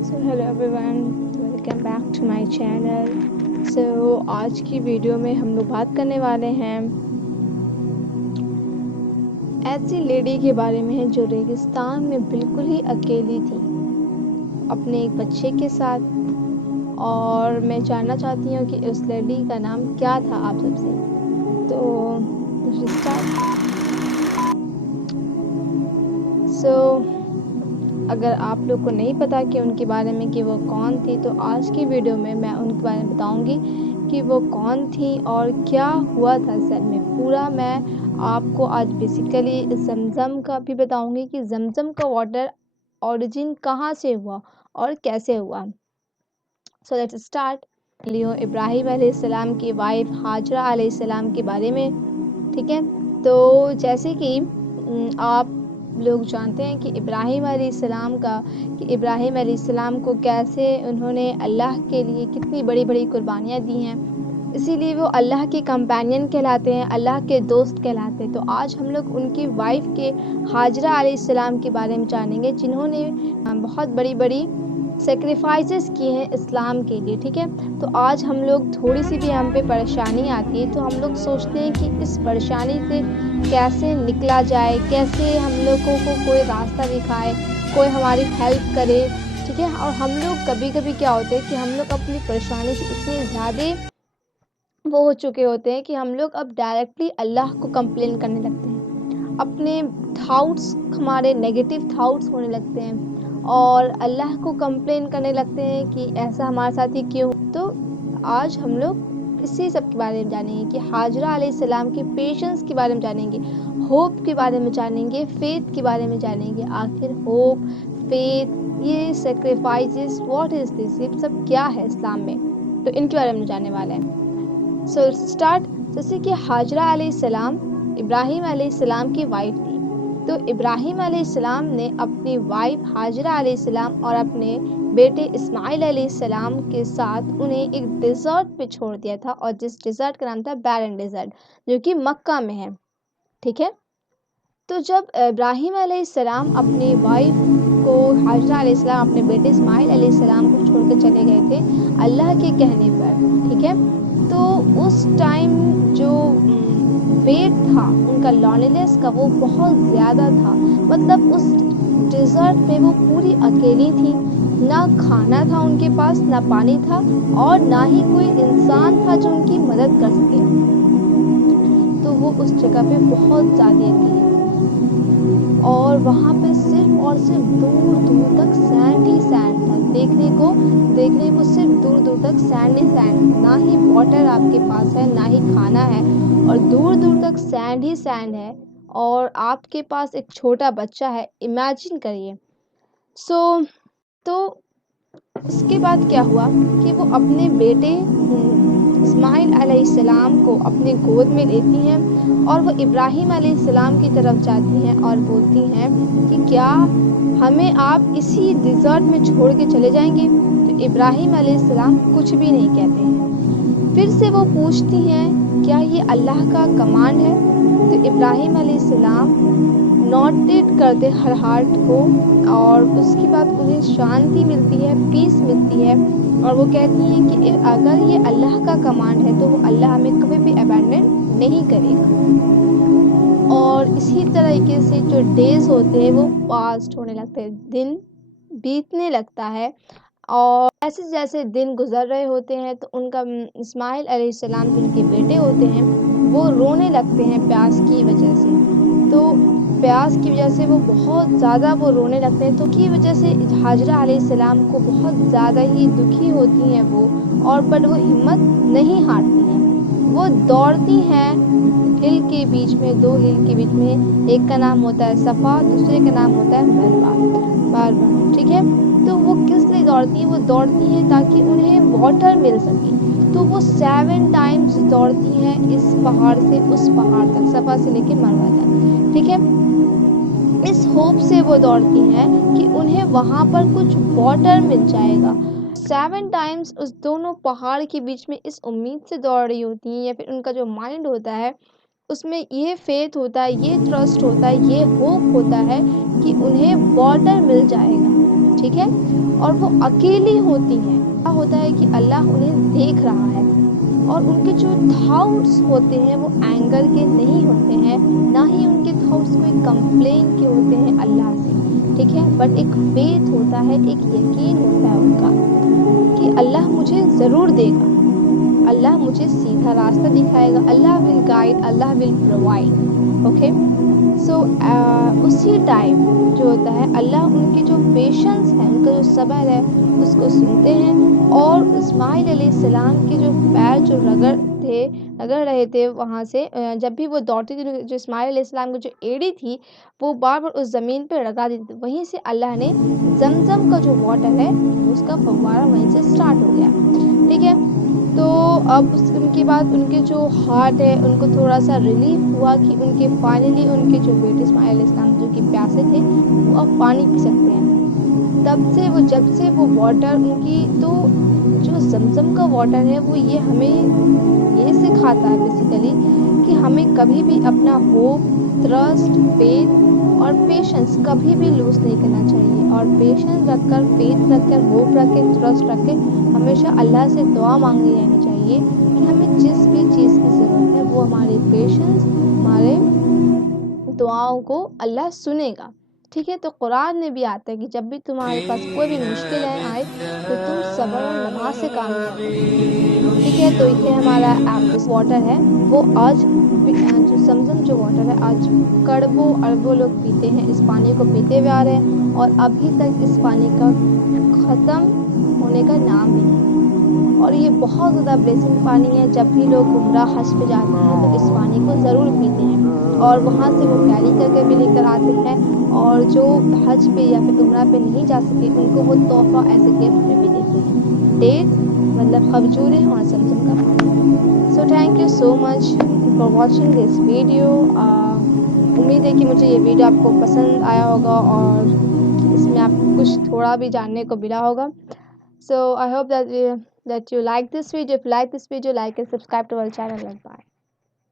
So hello everyone, welcome back to my channel. आज की video में हम लोग बात करने वाले हैं ऐसी लेडी के बारे में जो रेगिस्तान में बिल्कुल ही अकेली थी अपने एक बच्चे के साथ। और मैं जानना चाहती हूँ कि उस लेडी का नाम क्या था आप सबसे। तो अगर आप लोग को नहीं पता कि उनके बारे में कि वो कौन थी, तो आज की वीडियो में मैं उनके बारे में बताऊंगी कि वो कौन थी और क्या हुआ था असल में। पूरा मैं आपको आज बेसिकली जमजम का भी बताऊंगी कि जमजम का वाटर ओरिजिन कहाँ से हुआ और कैसे हुआ। So let's start. लियो इब्राहिम अलैहिस्सलाम की वाइफ हाजरा अलैहिस्सलाम के बारे में, ठीक है। तो जैसे कि आप लोग जानते हैं कि इब्राहिम अलैहिस्सलाम को कैसे उन्होंने अल्लाह के लिए कितनी बड़ी बड़ी कुर्बानियाँ दी हैं, इसीलिए वो अल्लाह के कंपेनियन कहलाते हैं, अल्लाह के दोस्त कहलाते हैं। तो आज हम लोग उनकी वाइफ के हाजरा अलैहिस्सलाम के बारे में जानेंगे, जिन्होंने बहुत बड़ी बड़ी सेक्रीफाइसेस किए हैं इस्लाम के लिए, ठीक है। तो आज हम लोग थोड़ी सी भी हम पे परेशानी आती है तो हम लोग सोचते हैं कि इस परेशानी से कैसे निकला जाए, कैसे हम लोगों को कोई रास्ता दिखाए, कोई हमारी हेल्प करे, ठीक है। और हम लोग कभी कभी क्या होते हैं कि हम लोग अपनी परेशानी से इतने ज़्यादा वो हो चुके होते हैं कि हम लोग अब डायरेक्टली अल्लाह को कंप्लेन करने लगते हैं, अपने थाट्स हमारे नेगेटिव थाट्स होने लगते हैं और अल्लाह को कंप्लेन करने लगते हैं कि ऐसा हमारे साथ ही क्यों। तो आज हम लोग इसी सब के बारे में जानेंगे कि हाजरा अलैहिस्सलाम के पेशेंस के बारे में जानेंगे, होप के बारे में जानेंगे, फेथ के बारे में जानेंगे। आखिर होप, फेथ, ये सेक्रीफाइसेस, व्हाट इज़ दिस, ये सब क्या है इस्लाम में, तो इनके बारे में जानने वाले हैं। So start. जैसे कि हाजरा अलैहिस्सलाम इब्राहिम अलैहिस्सलाम की वाइफ थी। तो इब्राहिम अलैहिस्सलाम ने अपनी वाइफ हाजरा अलैहिस्सलाम और अपने बेटे इस्माइल अलैहिस्सलाम के साथ उन्हें एक डिज़र्ट पे छोड़ दिया था, और जिस डिज़र्ट का नाम था बैरन डिज़र्ट, जो कि मक्का में है, ठीक है। तो जब इब्राहिम अलैहिस्सलाम अपनी वाइफ को, हाजरा अलैहिस्सलाम अपने बेटे इस्माइल अलैहिस्सलाम को छोड़ के चले गए थे अल्लाह के कहने पर, ठीक है। तो उस टाइम जो वेट था उनका, लॉनलीनेस का, वो बहुत ज़्यादा था। मतलब उस डिज़र्ट पे वो पूरी अकेली थी, ना खाना था उनके पास, ना पानी था, और ना ही कोई इंसान था जो उनकी मदद कर सके। तो वो उस जगह पे बहुत ज़्यादा अकेली, और वहाँ पे सिर्फ और सिर्फ दूर दूर तक सैंड ही सैंड था। देखने को सिर्फ दूर दूर तक सैंड ही सैंड, ना ही वाटर आपके पास है, ना ही खाना है, और दूर दूर तक सैंड ही सैंड है, और आपके पास एक छोटा बच्चा है। इमेजिन करिए। तो इसके बाद क्या हुआ कि वो अपने बेटे इस्माइल अलैहिस्सलाम को अपने गोद में लेती हैं और वो इब्राहिम अलैहिस्सलाम की तरफ जाती हैं और बोलती हैं कि क्या हमें आप इसी डिज़र्ट में छोड़ के चले जाएंगे। तो इब्राहिम अलैहिस्सलाम कुछ भी नहीं कहते हैं। फिर से वो पूछती हैं क्या ये अल्लाह का कमांड है। तो इब्राहिम अलैहिस्सलाम नोटेड करते हर हार्ट को, और उसके बाद उन्हें शांति मिलती है, पीस मिलती है, और वो कहती हैं कि अगर ये अल्लाह का कमांड है तो वो अल्लाह हमें कभी भी अबैंडन नहीं करेगा। और इसी तरीके से जो डेज होते हैं वो पास्ट होने लगते हैं, दिन बीतने लगता है, और ऐसे जैसे दिन गुजर रहे होते हैं तो उनका इस्माइल अलैहिस्सलाम जिनके बेटे होते हैं वो रोने लगते हैं प्यास की वजह से। तो प्यास की वजह से वो बहुत ज़्यादा वो रोने लगते हैं, तो की वजह से हाजरा अलैहिस्सलाम को बहुत ज़्यादा ही दुखी होती हैं वो, और पर वो हिम्मत नहीं हारती हैं। वो दौड़ती हैं हिल के बीच में, दो हिल के बीच में, एक का नाम होता है सफ़ा, दूसरे का नाम होता है मरवा, ठीक है। तो वो किस लिए दौड़ती हैं? वो दौड़ती हैं ताकि उन्हें वाटर मिल सके। तो वो 7 टाइम्स दौड़ती हैं इस पहाड़ से उस पहाड़ तक, सफ़ा से लेके मरवा तक, ठीक है। इस होप से वो दौड़ती हैं कि उन्हें वहाँ पर कुछ वाटर मिल जाएगा। 7 टाइम्स उस दोनों पहाड़ के बीच में इस उम्मीद से दौड़ रही होती हैं, या फिर उनका जो माइंड होता है उसमें ये फेथ होता है, ये ट्रस्ट होता है, ये होप होता है कि उन्हें वाटर मिल जाएगा, ٹھیک ہے، اور وہ اکیلی ہوتی ہیں۔ کیا ہوتا ہے کہ اللہ انہیں دیکھ رہا ہے، اور ان کے جو تھاٹس ہوتے ہیں وہ اینگر کے نہیں ہوتے ہیں، نہ ہی ان کے تھاٹس کوئی کمپلین کے ہوتے ہیں اللہ سے، ٹھیک ہے، بٹ ایک فیتھ ہوتا ہے، ایک یقین ہوتا ہے ان کا کہ اللہ مجھے ضرور دے گا، اللہ مجھے سیدھا راستہ دکھائے گا، Allah will guide, Allah will provide, okay. So اسی ٹائم جو ہوتا ہے اللہ ان کی جو پیشنس ہے، ان کا جو صبر ہے اس کو سنتے ہیں، اور اسماعیل علیہ السلام کے جو پیر جو رگڑ رہے تھے وہاں سے، جب بھی وہ دوڑتے تھے، جو اسماعیل علیہ السلام کی جو ایڑی تھی وہ بار بار اس زمین پہ لگا دیتی تھی، وہیں سے اللہ نے زمزم کا جو واٹر ہے اس کا فوارہ وہیں سے اسٹارٹ ہو گیا، ٹھیک ہے۔ تو اب ان کے بعد ان کے جو ہارٹ ہے ان کو تھوڑا سا ریلیف ہوا کہ ان کے فائنلی ان کے جو بیٹے اسماعیل علیہ السلام جو کہ پیاسے تھے وہ اب پانی پی سکتے ہیں۔ جب سے وہ واٹر ان کی، تو جو زمزم کا واٹر ہے وہ یہ ہمیں یہ سکھاتا ہے بیسیکلی کہ ہمیں کبھی بھی اپنا ہوپ، ٹرسٹ، فیتھ اور پیشنس کبھی بھی لوز نہیں کرنا چاہیے، اور پیشنس رکھ کر، فیتھ رکھ کر، ہوپ رکھ کے، ٹرسٹ رکھ کے ہمیشہ اللہ سے دعا مانگنی رہنی چاہیے کہ ہمیں جس بھی چیز کی ضرورت ہے وہ ہماری پیشنس، ہمارے دعاؤں کو اللہ سنے گا، ٹھیک ہے۔ تو قرآن میں بھی آتا ہے کہ جب بھی تمہارے پاس کوئی بھی مشکلیں آئے تو تم صبر اور نماز سے کام لیا کرو، ٹھیک ہے۔ تو یہ ہمارا واٹر ہے وہ آج جو زمزم جو واٹر ہے آج کروڑوں اربوں لوگ پیتے ہیں، اس پانی کو پیتے ہوئے آ رہے ہیں، اور ابھی تک اس پانی کا ختم ہونے کا نام بھی نہیں، اور یہ بہت زیادہ بلیسنگ پانی ہے۔ جب بھی لوگ عمرہ حج پہ جاتے ہیں تو اس پانی کو ضرور پیتے ہیں، اور وہاں سے وہ کیری کر کے بھی لے کر آتے ہیں، اور جو حج پہ یا پھر عمرہ پہ نہیں جا سکے ان کو وہ تحفہ ایز اے گفٹ میں بھی دیتے ہیں، ڈیٹس مطلب کھجوریں اور زمزم کا پانی۔ So thank you so much for watching this video. امید ہے کہ مجھے یہ ویڈیو آپ کو پسند آیا ہوگا اور اس میں آپ کو کچھ تھوڑا بھی جاننے کو ملا ہوگا۔ So I hope that you like this video. If you like this video, like and subscribe to our channel, and bye.